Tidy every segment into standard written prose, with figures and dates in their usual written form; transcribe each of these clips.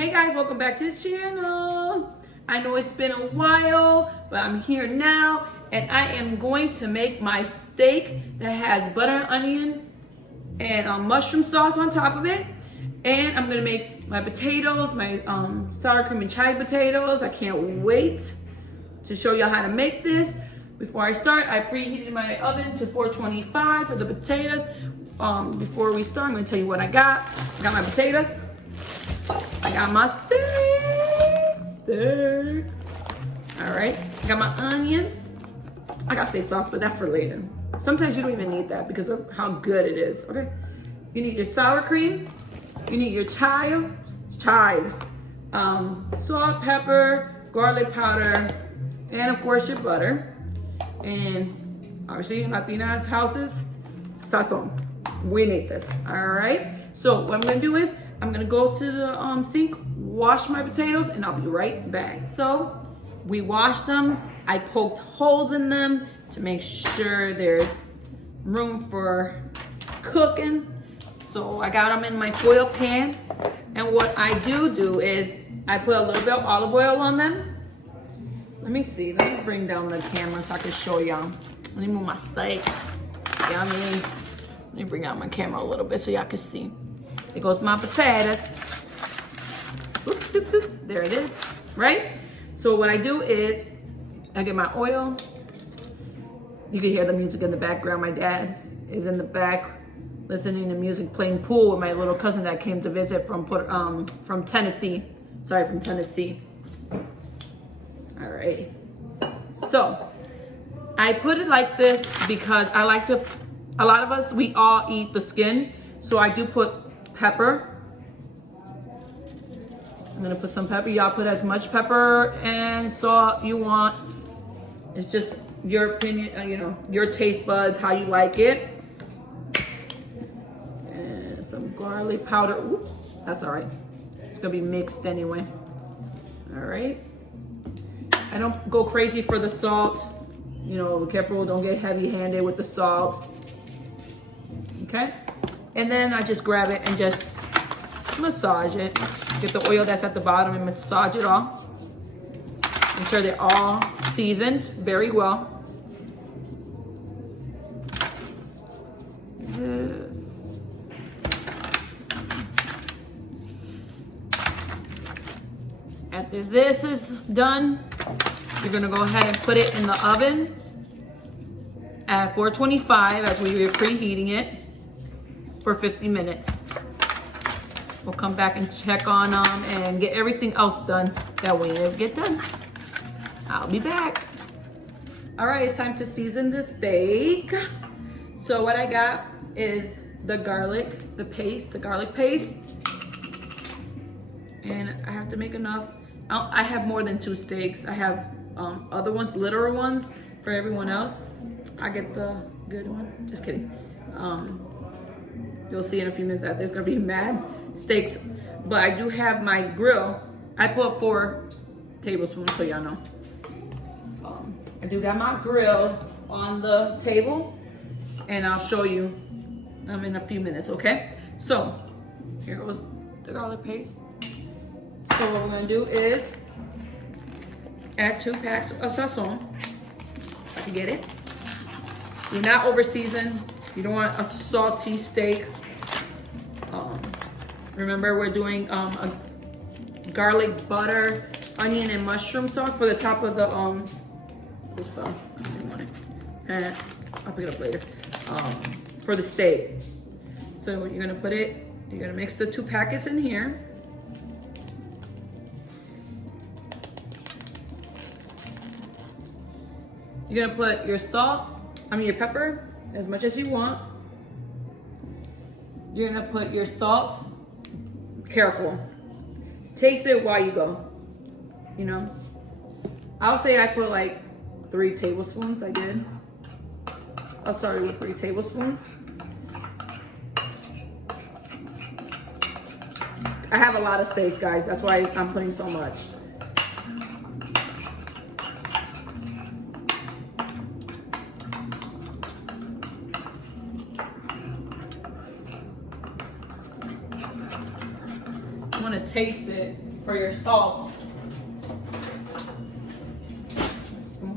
Hey guys, welcome back to the channel. I know it's been a while, but I'm here now and I am going to make my steak that has butter and onion and mushroom sauce on top of it. And I'm gonna make my potatoes, my sour cream and chive potatoes. I can't wait to show y'all how to make this. Before I start, I preheated my oven to 425 for the potatoes. Before we start, I'm gonna tell you what I got. I got my potatoes. I got my steak. All right, I got my onions. I got steak sauce, but that's for later. Sometimes you don't even need that because of how good it is, okay? You need your sour cream. You need your chives, salt, pepper, garlic powder, and of course your butter. And obviously in Latinas houses, sazon. We need this, all right? So what I'm gonna do is, I'm gonna go to the sink, wash my potatoes, and I'll be right back. So we washed them. I poked holes in them to make sure there's room for cooking. So I got them in my foil pan. And what I do is I put a little bit of olive oil on them. Let me see, let me bring down the camera so I can show y'all. Let me move my steak. Yummy. Let me bring out my camera a little bit so y'all can see. There goes my potatoes. Oops, oops, oops. There it is, right? So what I do is I get my oil. You can hear the music in the background. My dad is in the back listening to music, playing pool with my little cousin that came to visit from Tennessee. Sorry, from Tennessee. All right. So I put it like this because I like to, a lot of us, we all eat the skin. So I do put pepper. I'm gonna put some pepper. Y'all put as much pepper and salt you want. It's just your opinion, you know, your taste buds, how you like it. And some garlic powder. Oops, that's all right. It's gonna be mixed anyway. All right. I don't go crazy for the salt. You know, be careful, don't get heavy-handed with the salt. Okay. And then I just grab it and just massage it. Get the oil that's at the bottom and massage it all. Make sure they're all seasoned very well. Yes. After this is done, you're gonna go ahead and put it in the oven at 425 as we were preheating it for 50 minutes. We'll come back and check on them and get everything else done that we need to get done. I'll be back. All right, it's time to season the steak. So what I got is the garlic, the garlic paste. And I have to make enough. I have more than 2 steaks. I have other ones, littler ones for everyone else. I get the good one, just kidding. You'll see in a few minutes that there's gonna be mad steaks, but I do have my grill. I put 4 tablespoons so y'all know. I do got my grill on the table and I'll show you in a few minutes, okay? So here goes the garlic paste. So what we're gonna do is add 2 packs of sazon. If I can get it. You're not over seasoned. You don't want a salty steak. Remember, we're doing a garlic, butter, onion, and mushroom sauce for the top of the this fell. I didn't want it. And I'll pick it up later. For the steak. So you're gonna put it. You're gonna mix the 2 packets in here. You're gonna put your your pepper, as much as you want. You're gonna put your salt. Careful. Taste it while you go. You know? I'll say I put like 3 tablespoons, I did. I'll start with 3 tablespoons. I have a lot of steaks, guys. That's why I'm putting so much. taste it for your salts.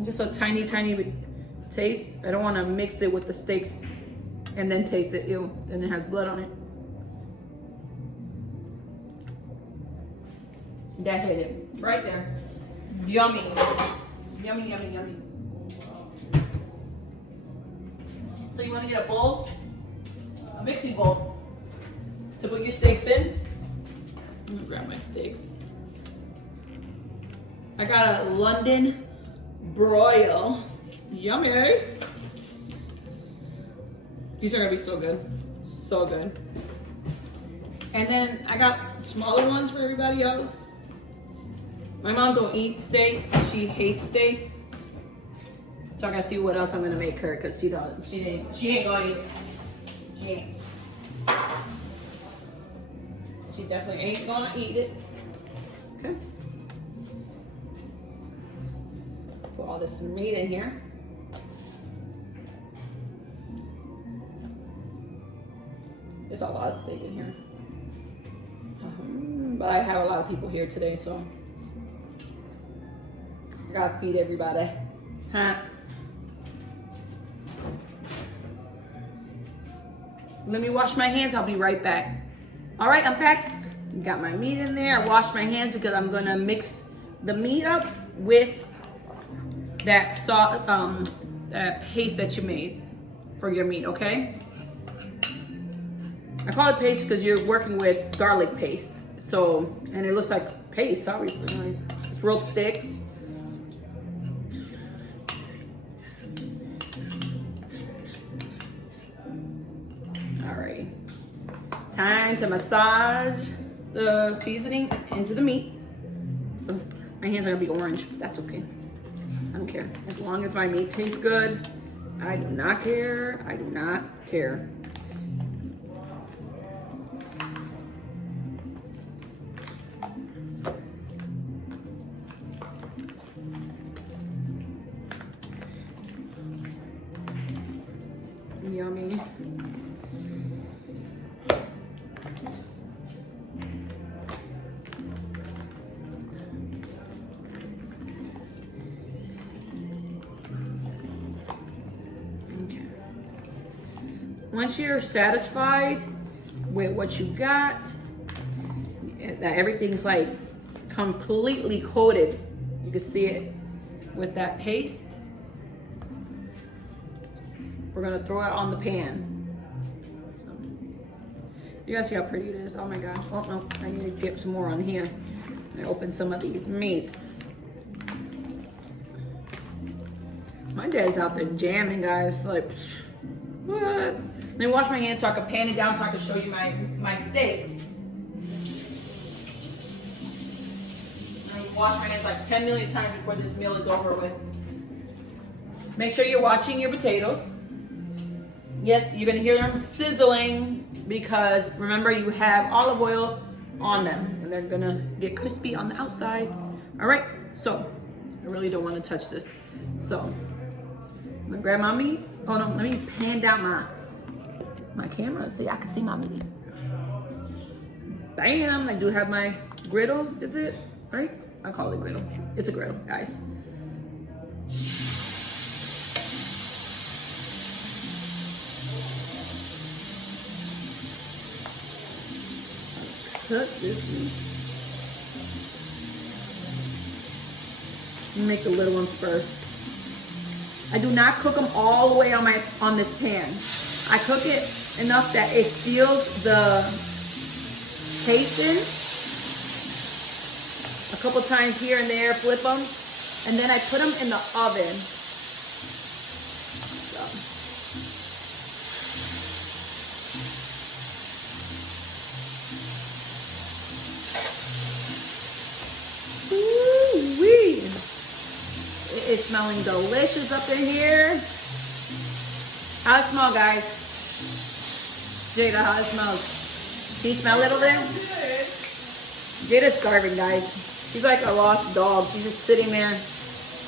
Just a tiny, tiny taste. I don't want to mix it with the steaks and then taste it. Ew, then it has blood on it. That hit it right there. Yummy. Yummy, yummy, yummy. So you want to get a bowl, a mixing bowl, to put your steaks in. Let me grab my steaks. I got a London broil. Yummy. These are gonna be so good. So good. And then I got smaller ones for everybody else. My mom don't eat steak. She hates steak. So I gotta see what else I'm gonna make her, because she ain't gonna eat. She ain't. She definitely ain't gonna eat it. Okay. Put all this meat in here. There's a lot of steak in here. But I have a lot of people here today, so I gotta feed everybody. Huh? Let me wash my hands. I'll be right back. All right, I'm back. Got my meat in there. I washed my hands because I'm gonna mix the meat up with that that paste that you made for your meat. Okay. I call it paste because you're working with garlic paste. So, and it looks like paste, obviously. Like, it's real thick. Alrighty. Time to massage the seasoning into the meat. My hands are gonna be orange. That's okay. I don't care. As long as my meat tastes good, I do not care. I do not care. Yummy. Okay. Once you're satisfied with what you got, that everything's like completely coated, you can see it with that paste. We're gonna throw it on the pan. You guys see how pretty it is? Oh my God. Oh no, I need to get some more on here. I open some of these meats. My dad's out there jamming, guys. Like, what? Let me wash my hands so I can pan it down so I can show you my steaks. I'm gonna wash my hands like 10 million times before this meal is over with. Make sure you're watching your potatoes. Yes, you're gonna hear them sizzling because remember you have olive oil on them and they're gonna get crispy on the outside. All right, so I really don't wanna touch this. So I'm gonna grab my meats. Oh no, let me pan down my camera so I can see my meat. Bam, I do have my griddle, is it? Right? I call it griddle. It's a griddle, guys. Cook this meat. Make the little ones first. I do not cook them all the way on this pan. I cook it enough that it seals the paste in. A couple times here and there, flip them, and then I put them in the oven. It's smelling delicious up in here. How it smell, guys? Jada, how it smells? Can you smell it over there? Jada's starving, guys. She's like a lost dog. She's just sitting there.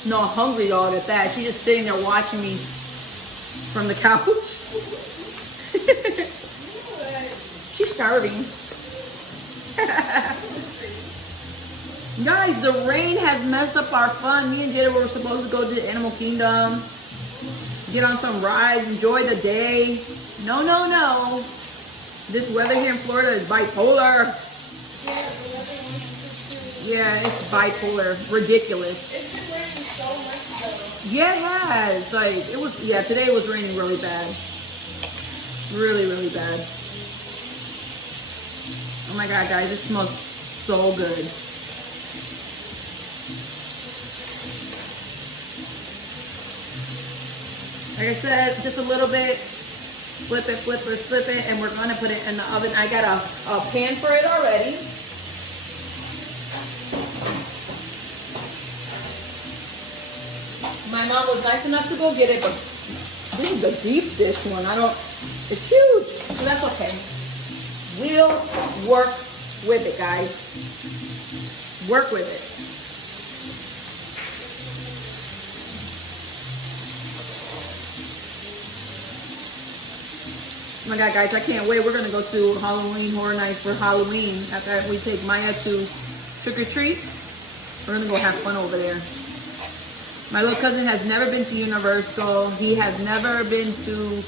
No, a hungry dog at that. She's just sitting there watching me from the couch. She's starving. Guys, the rain has messed up our fun. Me and Jada were supposed to go to the Animal Kingdom, get on some rides, enjoy the day. No, no, no. This weather here in Florida is bipolar. Yeah, it's bipolar. Ridiculous. It's been raining so much though. Yeah, it has. Like, it was, yeah, today it was raining really bad. Really, really bad. Oh my God, guys, it smells so good. Like I said, just a little bit. Flip it, flip it, and we're gonna put it in the oven. I got a pan for it already. My mom was nice enough to go get it, but this is a deep dish one. It's huge, so that's okay. We'll work with it, guys. Work with it. Oh my God, guys, I can't wait. We're going to go to Halloween Horror Nights for Halloween. After we take Maya to trick or treat, we're going to go have fun over there. My little cousin has never been to Universal. He has never been to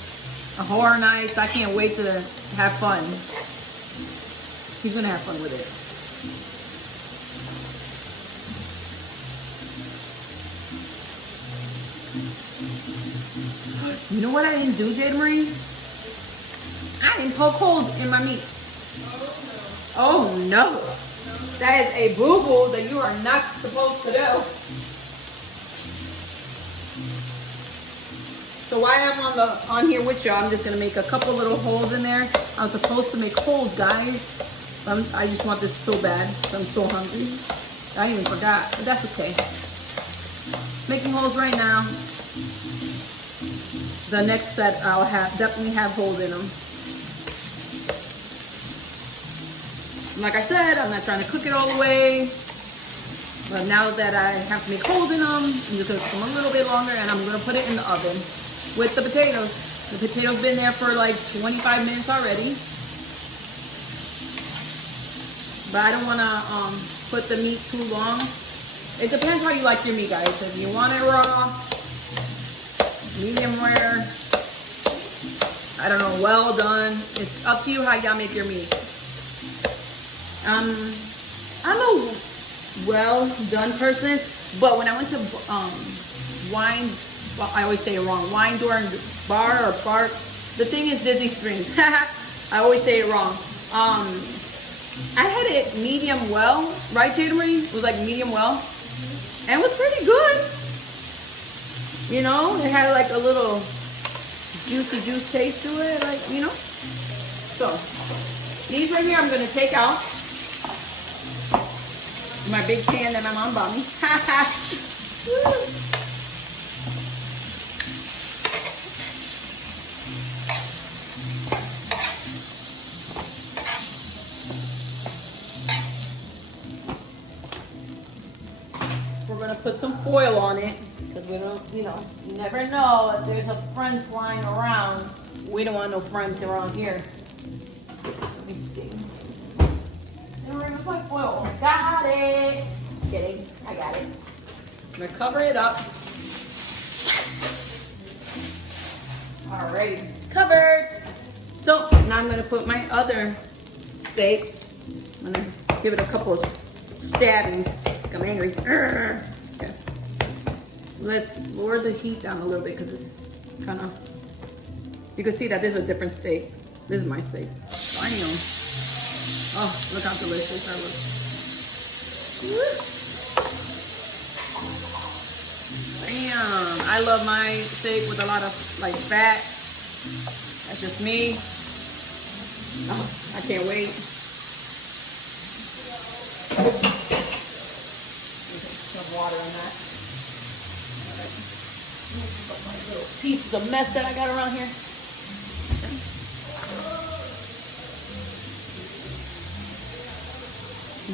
a Horror Nights. I can't wait to have fun. He's going to have fun with it. You know what I didn't do, Jada Marie? I didn't poke holes in my meat. Oh no. That is a boo-boo that you are not supposed to do. So while I'm on here with y'all, I'm just gonna make a couple little holes in there. I was supposed to make holes, guys. I just want this so bad. I'm so hungry. I even forgot, but that's okay. Making holes right now. The next set I'll definitely have holes in them. Like I said, I'm not trying to cook it all the way. But now that I have to make holes in them, I'm just gonna cook them a little bit longer, and I'm gonna put it in the oven with the potatoes. The potatoes been there for like 25 minutes already. But I don't wanna put the meat too long. It depends how you like your meat, guys. If you want it raw, medium rare, I don't know, well done. It's up to you how y'all make your meat. I'm a well done person, but when I went to I always say it wrong, Wine Door Bar or Park. The thing is Disney Springs. I always say it wrong. I had it medium well, right, Jada Marie? It was like medium well, and it was pretty good. You know, it had like a little juicy juice taste to it, like, you know. So these right here I'm gonna take out. My big pan that my mom bought me. We're gonna put some foil on it because we don't, you know, you never know if there's a friend flying around. We don't want no friends around here. Let me see. Where's my foil? Got it. Kidding. I got it. I'm gonna cover it up. Alright, covered. So now I'm gonna put my other steak. I'm gonna give it a couple of stabbings. I'm angry. Okay. Let's lower the heat down a little bit because it's kind of. You can see that this is a different steak. This is my steak. Bam. Oh, look how delicious that looks. Bam. I love my steak with a lot of like fat. That's just me. Oh, I can't wait. Some water on that. All right. Put my little pieces of mess that I got around here.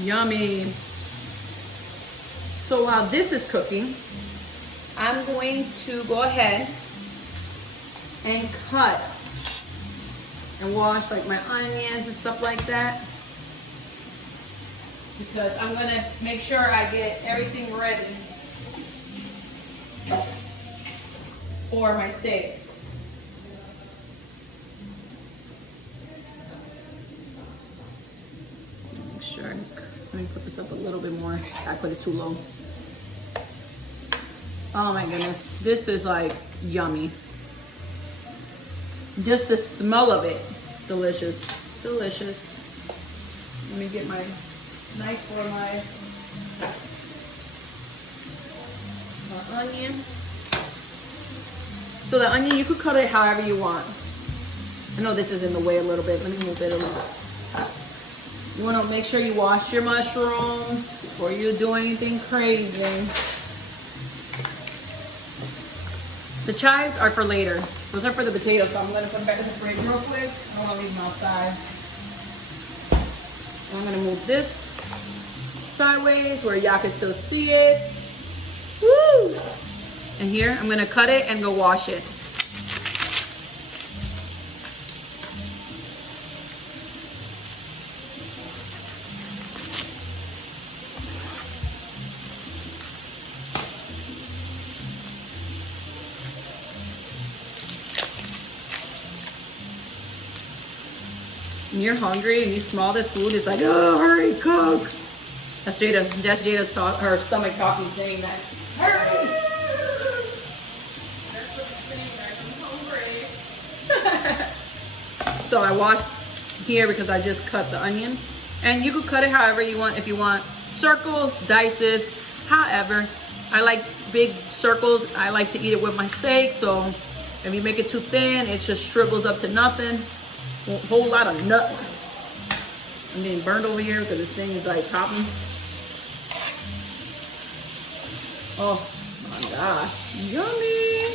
Yummy. So while this is cooking, I'm going to go ahead and cut and wash like my onions and stuff like that. because I'm gonna make sure I get everything ready for my steaks. Make sure, let me put this up a little bit more. I put it too low. Oh my goodness, this is like yummy. Just the smell of it, delicious, delicious. Let me get my knife for my onion. So the onion, you could cut it however you want. I know this is in the way a little bit. Let me move it a little bit. You want to make sure you wash your mushrooms before you do anything crazy. The chives are for later. Those are for the potatoes, so I'm going to put them back in the fridge real quick. I don't want to leave them outside. I'm going to move this sideways where y'all can still see it. Woo! And here, I'm going to cut it and go wash it. When you're hungry and you smell this food, it's like, oh, hurry, cook. That's Jada. That's Jada's her stomach talking, saying that. Hurry! That's what it's saying, I'm hungry. So I washed here because I just cut the onion. And you could cut it however you want. If you want circles, dices, however. I like big circles. I like to eat it with my steak. So if you make it too thin, it just shrivels up to nothing. A whole lot of nut. I'm getting burned over here because this thing is like popping. Oh my gosh, yummy.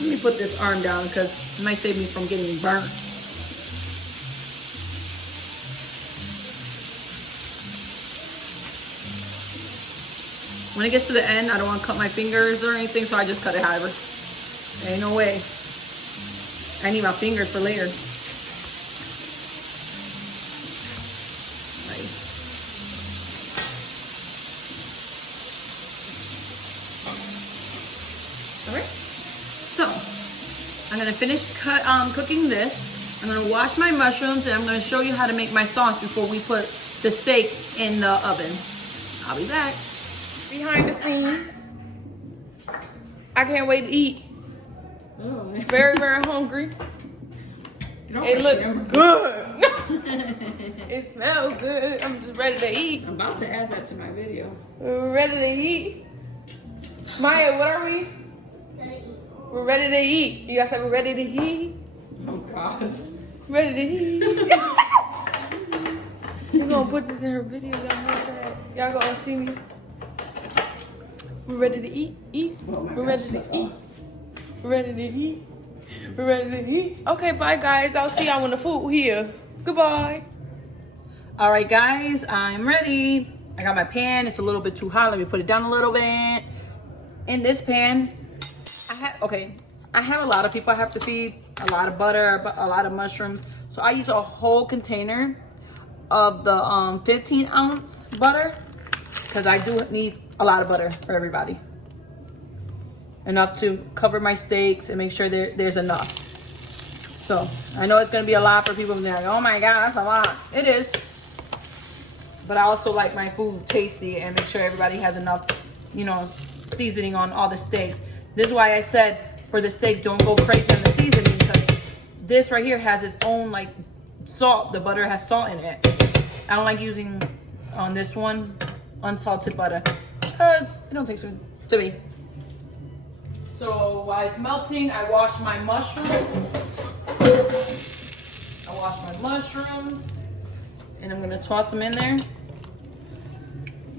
Let me put this arm down because it might save me from getting burnt. When it gets to the end, I don't want to cut my fingers or anything, so I just cut it however. Ain't no way. I need my fingers for later. I'm gonna finish cooking this. I'm gonna wash my mushrooms and I'm gonna show you how to make my sauce before we put the steak in the oven. I'll be back. Behind the scenes. I can't wait to eat. Oh, Very, very hungry. It looks good. It smells good. I'm just ready to eat. I'm about to add that to my video. We're ready to eat. Maya, what are we? We're ready to eat. You guys said we're ready to eat. Oh God. Ready to eat. She's gonna put this in her video. Y'all know that. Y'all gonna see me. We're ready to eat. Eat. Oh my We're gosh, ready to eat. We're ready to eat. We're ready to eat. Okay, bye guys. I'll see y'all when the food here. Goodbye. All right, guys, I'm ready. I got my pan. It's a little bit too hot. Let me put it down a little bit. In this pan, I have a lot of people I have to feed, a lot of butter, a lot of mushrooms. So I use a whole container of the 15-ounce butter because I do need a lot of butter for everybody. Enough to cover my steaks and make sure there's enough. So I know it's gonna be a lot for people. They're like, oh my God, that's a lot. It is. But I also like my food tasty and make sure everybody has enough, you know, seasoning on all the steaks. This is why I said for the steaks, don't go crazy on the seasoning because this right here has its own like salt. The butter has salt in it. I don't like using on this one unsalted butter because it don't taste good to me. So while it's melting, I wash my mushrooms. And I'm gonna toss them in there.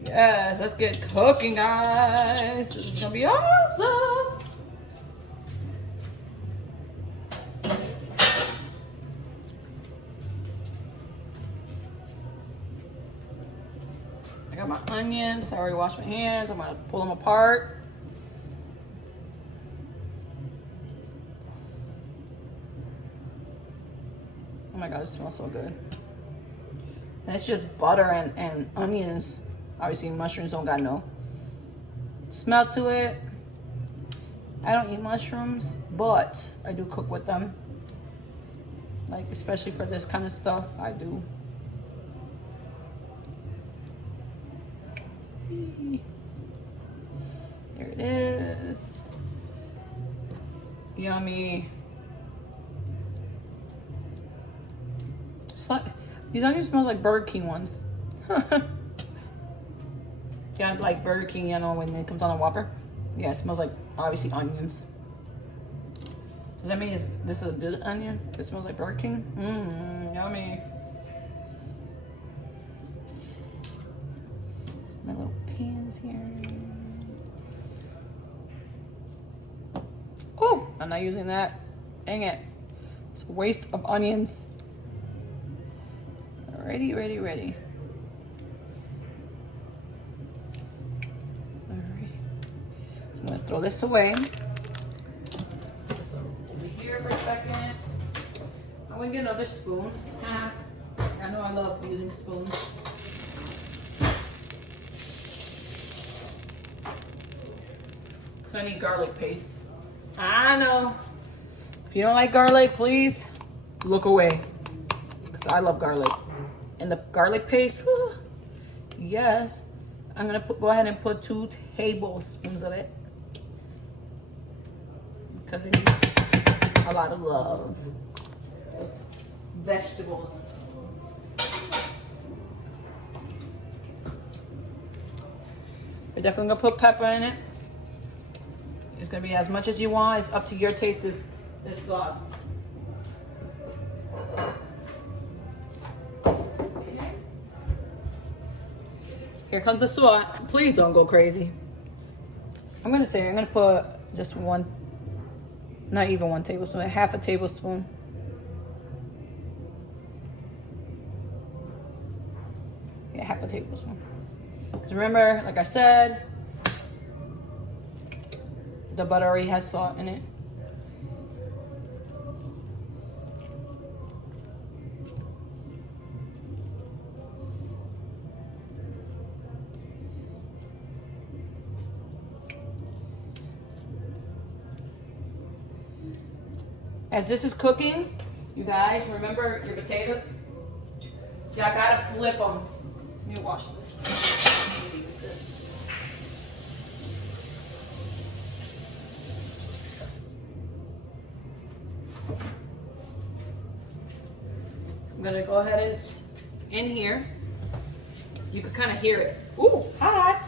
Yes, let's get cooking, guys. This is gonna be awesome. I got my onions. I already washed my hands. I'm gonna pull them apart. Oh my God, it smells so good. And it's just butter and onions. Obviously mushrooms don't got no smell to it. I don't eat mushrooms, but I do cook with them. Like, especially for this kind of stuff, I do. There it is. Yummy. These onions smell like Burger King ones. Yeah, like Burger King, you know, when it comes on a Whopper. Yeah, it smells like, obviously, onions. Does that mean this is a good onion? It smells like Burger King? Mmm, yummy. My little pans here. Oh, I'm not using that. Dang it. It's a waste of onions. Ready. Alright. So I'm gonna throw this away. Put this over here for a second. I'm gonna get another spoon. I know I love using spoons. Cause I need garlic paste. I know. If you don't like garlic, please look away. Cause I love garlic. And the garlic paste, whew, yes. I'm gonna go ahead and put 2 tablespoons of it. Because it needs a lot of love. Those vegetables. We're definitely gonna put pepper in it. It's gonna be as much as you want. It's up to your taste, this sauce. Here comes the sauce. Please don't go crazy. I'm gonna put just one, not even 1 tablespoon, half a tablespoon. Yeah, half a tablespoon. Because remember, like I said, the butter already has salt in it. As this is cooking, you guys, remember your potatoes? Y'all gotta flip them. Let me wash this. I'm gonna go ahead and in here. You can kind of hear it. Ooh, hot.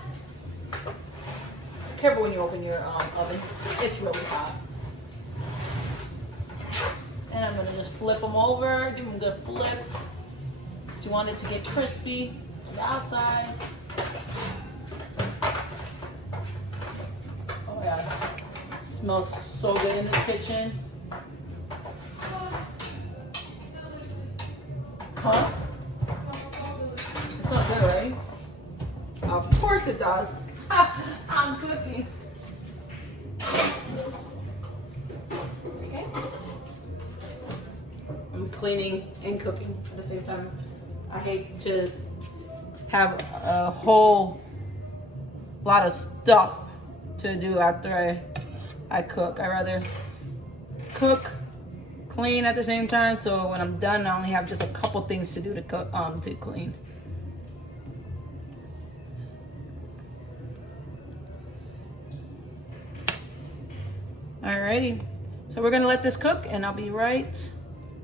Careful when you open your oven. It's really hot. And I'm gonna just flip them over, give them a good flip. You want it to get crispy on the outside. Oh my God, it smells so good in this kitchen. Huh? It's not good, right? Of course it does. I'm cooking. Okay. I'm cleaning and cooking at the same time. I hate to have a whole lot of stuff to do after I cook. I rather cook, clean at the same time, so when I'm done I only have just a couple things to do to cook, to clean. Alrighty, so we're gonna let this cook and I'll be right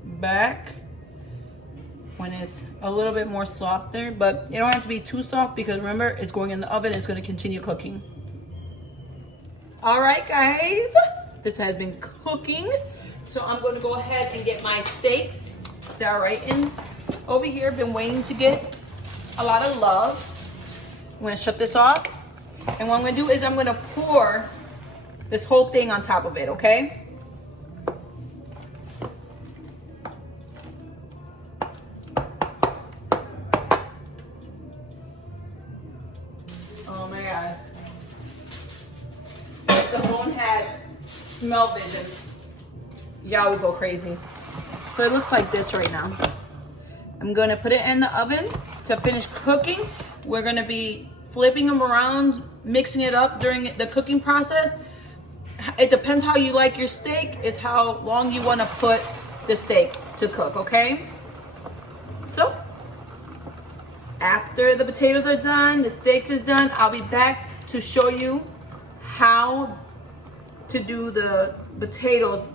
back when it's a little bit more softer, but it don't have to be too soft because remember, it's going in the oven, it's gonna continue cooking. All right, guys, this has been cooking. So I'm gonna go ahead and get my steaks that are right in over here. Been waiting to get a lot of love. I'm gonna shut this off. And what I'm gonna do is I'm gonna pour this whole thing on top of it, okay? Oh my God. If the phone had smell vision, y'all would go crazy. So it looks like this right now. I'm gonna put it in the oven to finish cooking. We're gonna be flipping them around, mixing it up during the cooking process. It depends how you like your steak, is how long you wanna put the steak to cook, okay? So, after the potatoes are done, the steaks is done, I'll be back to show you how to do the potatoes,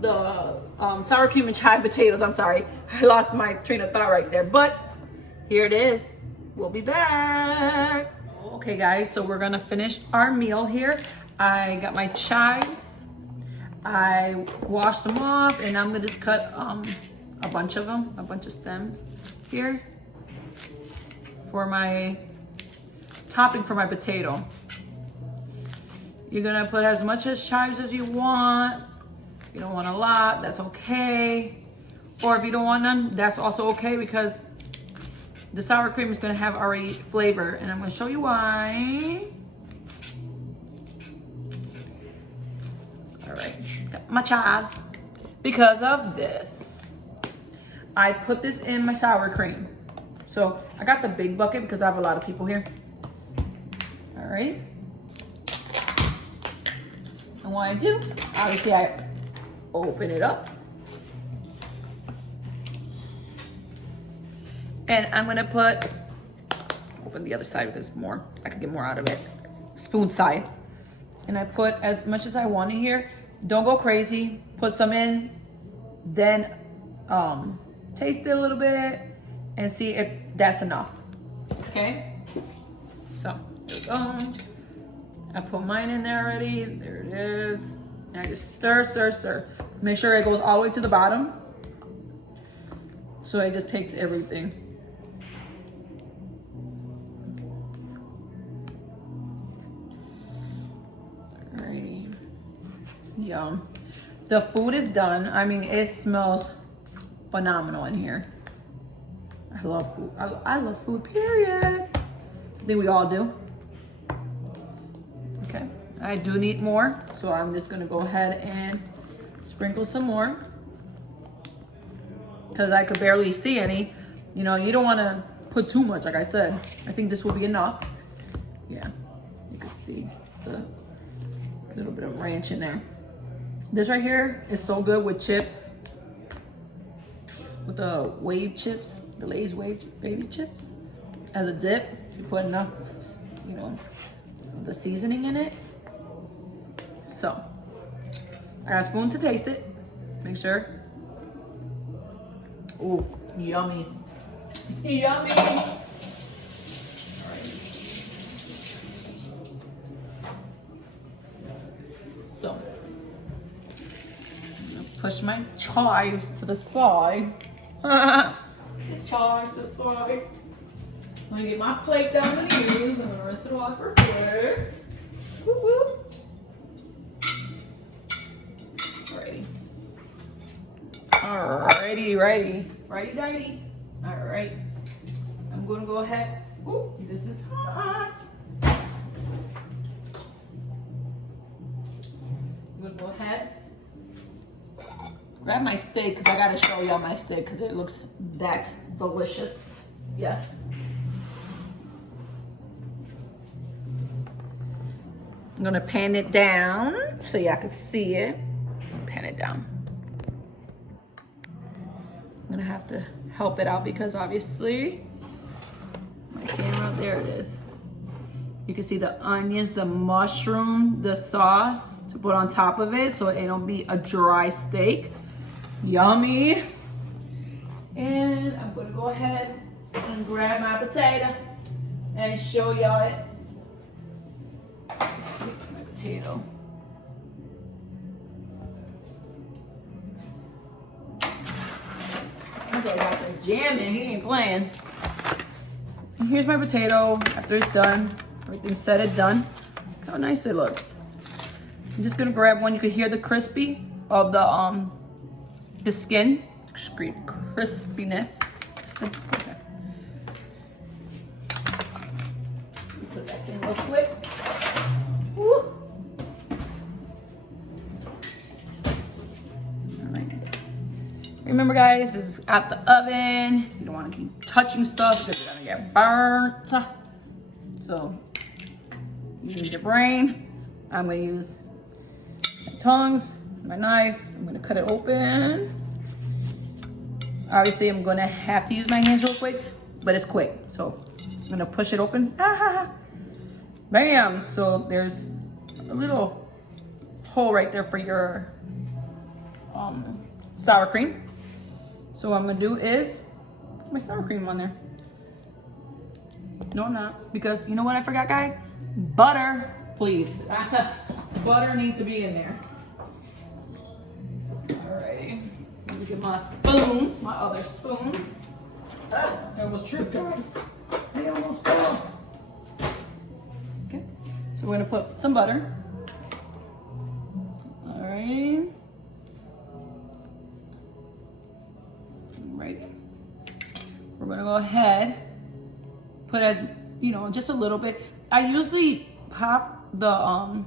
the sour cream and chive potatoes. I'm sorry, I lost my train of thought right there, but here it is. We'll be back. Okay guys, so we're gonna finish our meal here. I got my chives. I washed them off and I'm gonna just cut a bunch of them, a bunch of stems here for my topping for my potato. You're gonna put as much as chives as you want. If you don't want a lot, that's okay. Or if you don't want none, that's also okay, because the sour cream is gonna have already flavor, and I'm gonna show you why. All right, got my chives. Because of this, I put this in my sour cream. So I got the big bucket because I have a lot of people here. All right. And what I do, obviously I open it up. And I'm gonna open the other side because I could get more out of it. Spoon side. And I put as much as I want in here. Don't go crazy. Put some in, then taste it a little bit and see if that's enough. Okay? So, here we go. I put mine in there already. There it is. And I just stir, stir, stir. Make sure it goes all the way to the bottom. So it just takes everything. Alrighty. Yum. The food is done. I mean, it smells phenomenal in here. I love food. I love food, period. I think we all do. Okay, I do need more, so I'm just gonna go ahead and sprinkle some more because I could barely see any. You know, you don't wanna put too much, like I said. I think this will be enough. Yeah, you can see the little bit of ranch in there. This right here is so good with chips, with the wave chips, the Lay's wave baby chips. As a dip, if you put enough, you know, the seasoning in it. So, I got a spoon to taste it. Make sure. Ooh, yummy. Yummy. So, I'm gonna push my chives to the side. Chives to the side. I'm gonna get my plate down to the use. I'm gonna rinse it off real quick. Whoop, whoop. Alrighty. Alrighty, righty. Righty, righty. Alright. I'm gonna go ahead. Ooh, this is hot. I'm gonna go ahead. Grab my steak because I gotta show y'all my steak because it looks that delicious. Yes. I'm gonna pan it down so y'all can see it. Pan it down. I'm gonna have to help it out because obviously my camera, there it is. You can see the onions, the mushroom, the sauce to put on top of it so it don't be a dry steak. Yummy. And I'm gonna go ahead and grab my potato and show y'all it. My potato. Okay, got the jam in, he ain't playing. And here's my potato after it's done. Everything's set and done. Look how nice it looks. I'm just gonna grab one. You can hear the crispy of the skin. Crispiness. Okay. Put that in real quick. Woo. All right. Remember guys, this is at the oven. You don't want to keep touching stuff because you're gonna get burnt. So use your brain. I'm gonna use my tongs, my knife. I'm gonna cut it open. Obviously, I'm gonna have to use my hands real quick, but it's quick. So I'm gonna push it open. Bam! So there's a little hole right there for your sour cream. So what I'm gonna do is put my sour cream on there. No, I'm not, because you know what I forgot, guys? Butter, please. Butter needs to be in there. Alrighty. Let me get my spoon, my other spoon. That almost tripped, guys. I almost fell. Okay, so we're gonna put some butter. Alright. Right. We're gonna go ahead, put as, you know, just a little bit. I usually pop the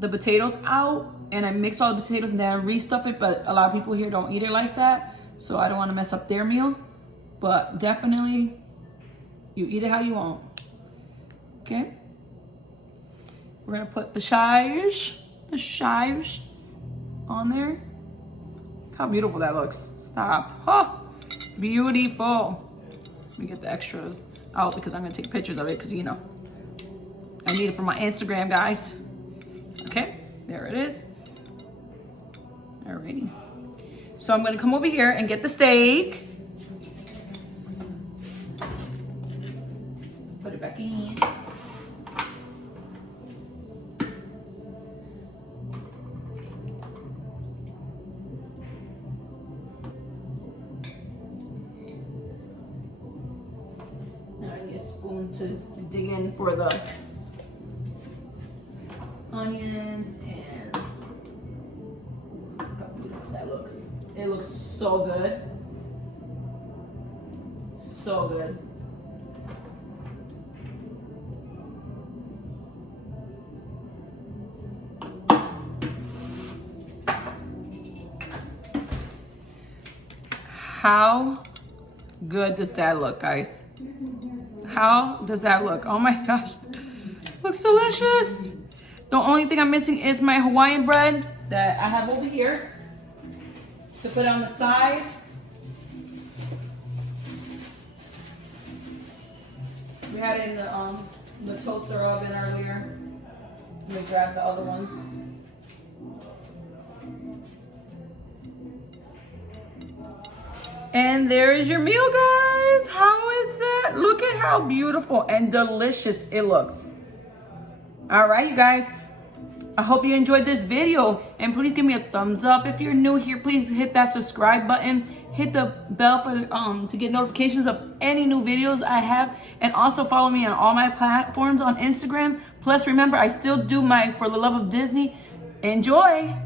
potatoes out and I mix all the potatoes and then I restuff it, but a lot of people here don't eat it like that, so I don't want to mess up their meal. But definitely, you eat it how you want. Okay. We're gonna put the chives on there. Look how beautiful that looks. Stop. Oh, beautiful. Let me get the extras out because I'm gonna take pictures of it because, you know, I need it for my Instagram, guys. Okay, there it is. Alrighty. So I'm gonna come over here and get the steak. Put it back in. To dig in for the onions, and look how beautiful that looks. It looks so good. So good. How good does that look, guys? How does that look? Oh my gosh, looks delicious. The only thing I'm missing is my Hawaiian bread that I have over here to put on the side. We had it in the toaster oven earlier. Let me grab the other ones. And there is your meal, guys. How is that? Look at how beautiful and delicious it looks. All right, you guys. I hope you enjoyed this video. And please give me a thumbs up. If you're new here, please hit that subscribe button. Hit the bell for to get notifications of any new videos I have. And also follow me on all my platforms on Instagram. Plus, remember, I still do my For the Love of Disney. Enjoy.